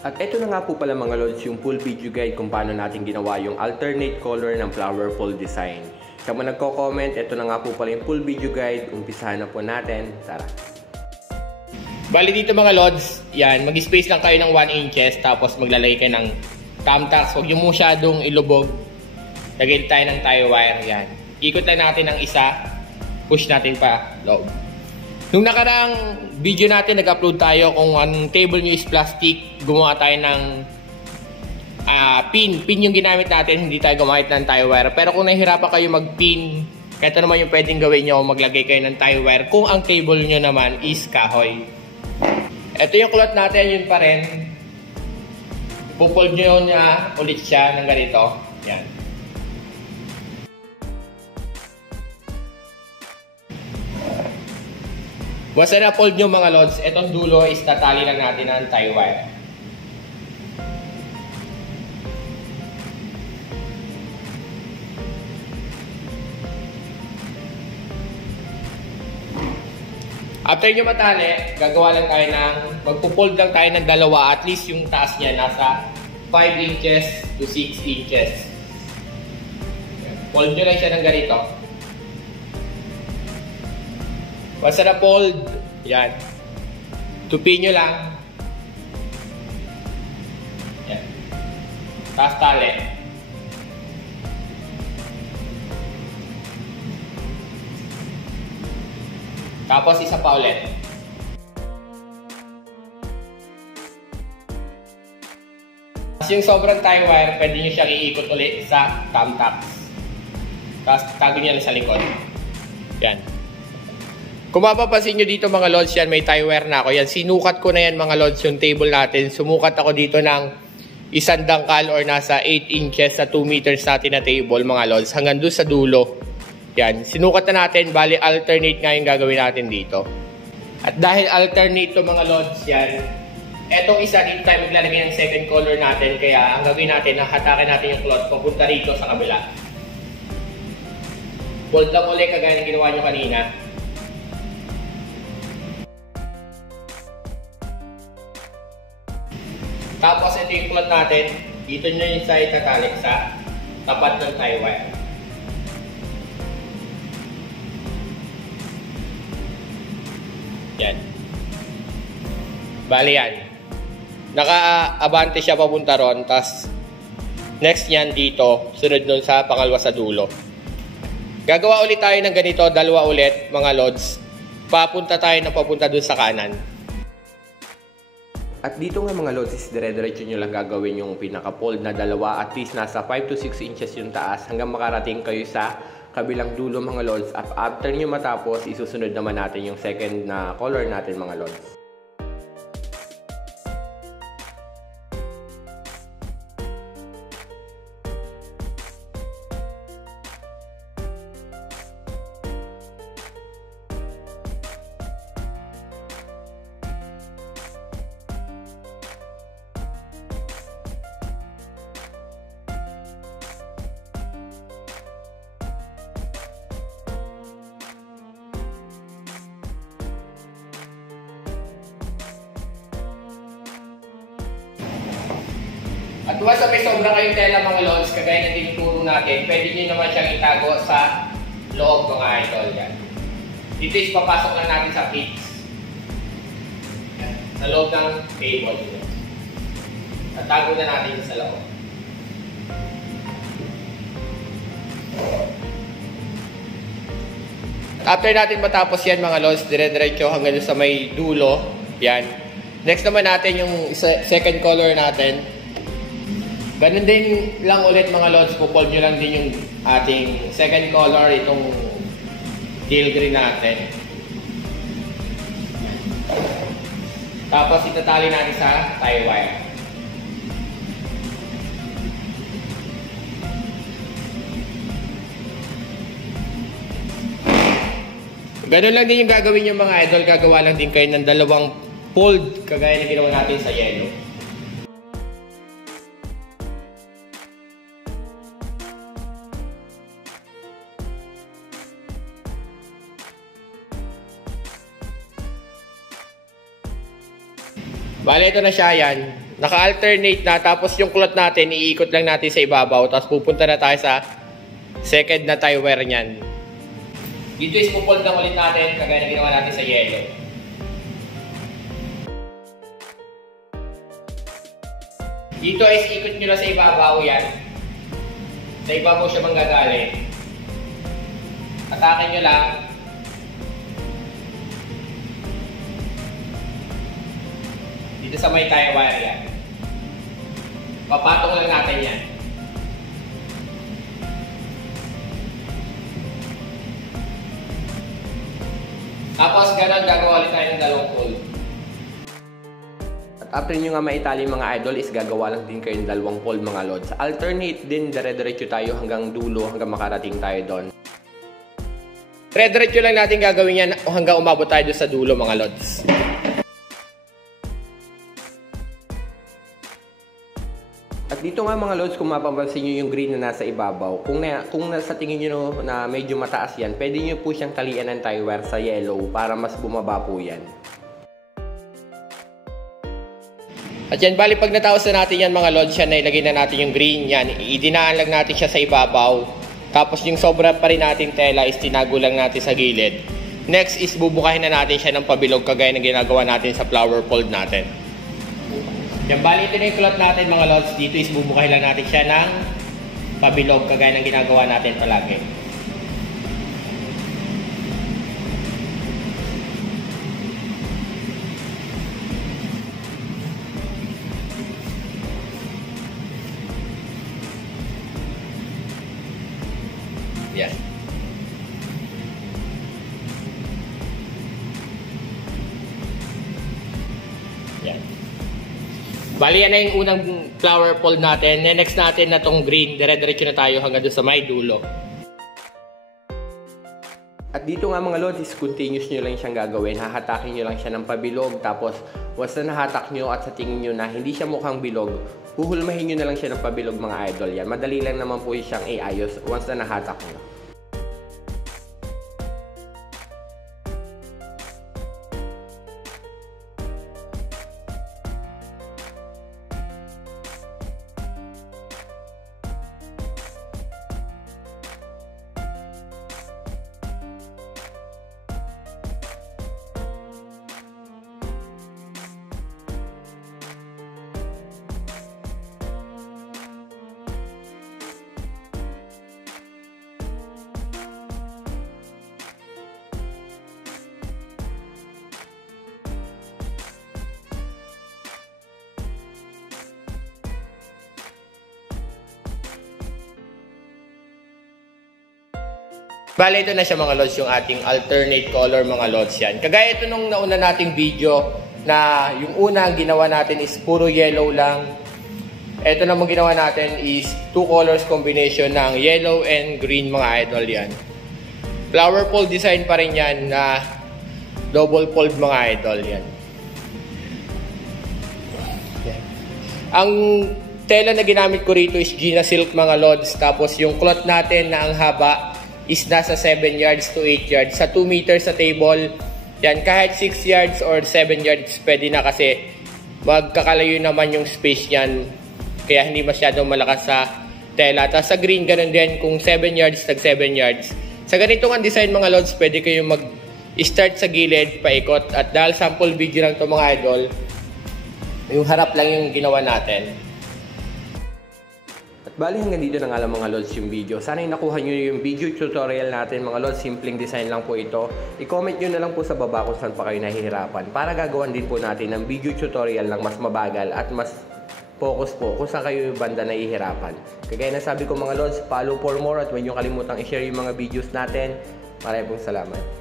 At ito na nga po pala mga lods yung full video guide kung paano natin ginawa yung alternate color ng flower fold design. Sa mga nagko-comment, ito na nga po pala yung full video guide. Umpisahan na po natin. Tara! Bali dito mga lods, yan, mag-space lang kayo ng 1 inches tapos maglalagay kayo ng thumbtacks. Huwag yung masyadong ilubog. Lagay tayo ng tie wire, yan. Ikot lang natin ng isa, push natin pa loob. Nung nakaraang video natin, nag-upload tayo kung ang table nyo is plastic, gumawa tayo ng pin. Pin yung ginamit natin, hindi tayo gumamit ng tie wire. Pero kung nahihirapan kayo mag-pin, ito naman yung pwedeng gawin nyo, maglagay kayo ng tie wire kung ang table nyo naman is kahoy. Ito yung cloth natin, yun pa rin. Pupold nyo niya ulit siya ng ganito. Yan. Once na fold nyo mga lods, itong dulo is tatali lang natin ng tie wire. After nyo matali, gagawa lang tayo ng, magpupold lang tayo ng dalawa, at least yung taas niya nasa 5 inches to 6 inches. Fold nyo lang siya ng ganito. Once na fold, yan. Tupi nyo lang. Yan. Taas tali. Tapos isa pa ulit. Tapos yung sobrang tie wire, pwede nyo siyang iikot ulit sa thumbtacks. Tapos tago nyo lang sa likod. Yan. Kung mapapansin nyo dito mga lods, yan may tie wire na ako. Yan, sinukat ko na yan mga lods yung table natin. Sumukat ako dito ng isang dangkal or nasa 8 inches sa 2 meters natin na table mga lods. Hanggang doon sa dulo. Yan, sinukat na natin. Bali alternate nga yung gagawin natin dito. At dahil alternate to mga lods yan, etong isa dito tayo maglalagay ng second color natin. Kaya ang gagawin natin, hatakin natin yung cloth papunta rito sa kabila. Fold lang ulit kagaya ng ginawa nyo kanina. Tapos ito yung cloth natin, dito nyo yung sa itatalik sa tapat ng tie wire. Yan. Bali yan. Naka-abante siya papunta ron, tapos next nyan dito, sunod nun sa pangalawa sa dulo. Gagawa ulit tayo ng ganito, dalawa ulit mga lods. Papunta tayo na papunta dun sa kanan. At dito nga mga lods, is dire-diretso nyo lang gagawin yung pinaka-fold na dalawa. At least nasa 5 to 6 inches yung taas hanggang makarating kayo sa kabilang dulo mga lods. At after nyo matapos, isusunod naman natin yung second na color natin mga lods. At once may sobra kayong tela mga lods, kagaya na tinuturo natin, pwede nyo naman siyang itago sa loob mga idol. Yan. Dito is papasok lang natin sa pits. Sa loob ng table. At tago na natin sa loob. After natin matapos yan mga lods, dire-diretso hanggang sa may dulo. Yan. Next naman natin yung second color natin. Ganun din lang ulit mga lods, pupold nyo lang din yung ating second color, itong teal green natin. Tapos itatali natin sa tie wire. Ganun lang din yung gagawin yung mga idol, gagawa lang din kayo ng dalawang fold, kagaya na ginawa natin sa yellow. Bale, ito na siya yan. Naka-alternate na, tapos yung cloth natin, iikot lang natin sa ibabaw, tapos pupunta na tayo sa second na tie wire niyan. Dito is pupold lang ulit natin, kagaya na ginawa natin sa yellow. Dito is ikot nyo lang sa ibabaw yan. Sa ibabaw siya manggagaling. Atakin nyo lang. Dito sa may tie wire yan. Papatong lang natin yan. Tapos gano'n, gagawa ulit tayo ng dalawang pull. At after nyo nga maitali mga idol is gagawa lang din kayo ng dalawang pull mga lods. Alternate din, dire-diretso tayo hanggang dulo, hanggang makarating tayo doon. Dire-diretso lang natin gagawin yan hanggang umabot tayo doon sa dulo mga lods. At dito nga mga lods, kung mapapansin nyo yung green na nasa ibabaw, kung nasa tingin nyo na medyo mataas yan, pwede nyo po siyang talian ng tie wire sa yellow para mas bumaba po yan. At yan, bali pag natapos na natin yan mga lods, yan na ilagay na natin yung green yan. Idinaan lang natin siya sa ibabaw. Tapos yung sobra pa rin natin tela is tinago lang natin sa gilid. Next is bubukahin na natin siya ng pabilog kagaya ng ginagawa natin sa flower fold natin. Yan, bali ito na yung cloth natin mga lods. Dito is bubukahin lang natin siya ng pabilog kagaya ng ginagawa natin palagi. Yan. Yan. Bali, yan na yung unang flower fold natin. Next natin na tong green. Dire-diretso na tayo hanggang doon sa may dulo. At dito nga mga lods is continuous nyo lang siyang gagawin. Hahatakin nyo lang siya ng pabilog. Tapos once na nahatak nyo at sa tingin nyo na hindi siya mukhang bilog, huhulmahin nyo na lang siya ng pabilog mga idol. Yan, madali lang naman po siyang iayos once na nahatak nyo. Bale, ito na siya mga lods, yung ating alternate color mga lods yan. Kagaya ito nung nauna nating video na yung una ang ginawa natin is puro yellow lang. Ito namang ginawa natin is two colors combination ng yellow and green mga idol yan. Flower fold design pa rin yan na double fold mga idol yan. Ang tela na ginamit ko rito is Gina Silk mga lods. Tapos yung cloth natin na ang haba is nasa 7 yards to 8 yards. Sa 2 meters sa table, yan, kahit 6 yards or 7 yards, pwede na kasi magkakalayo naman yung space yan. Kaya hindi masyadong malakas sa tela. Tapos sa green, ganun din. Kung 7 yards, tag 7 yards. Sa ganitong ang design mga lods, pwede kayong mag-start sa gilid, paikot. At dahil sample video lang ito mga idol, yung harap lang yung ginawa natin. Bali hanggang dito na nga lang mga lods yung video. Sana nakuha nyo yung video tutorial natin mga lods. Simpleng design lang po ito. I-comment nyo na lang po sa baba kung saan pa kayo nahihirapan. Para gagawan din po natin ng video tutorial lang mas mabagal at mas focus po kung saan kayo banda nahihirapan. Kagaya na sabi ko mga lods, follow for more at huwag nyo kalimutang i-share yung mga videos natin. Maraming pong salamat.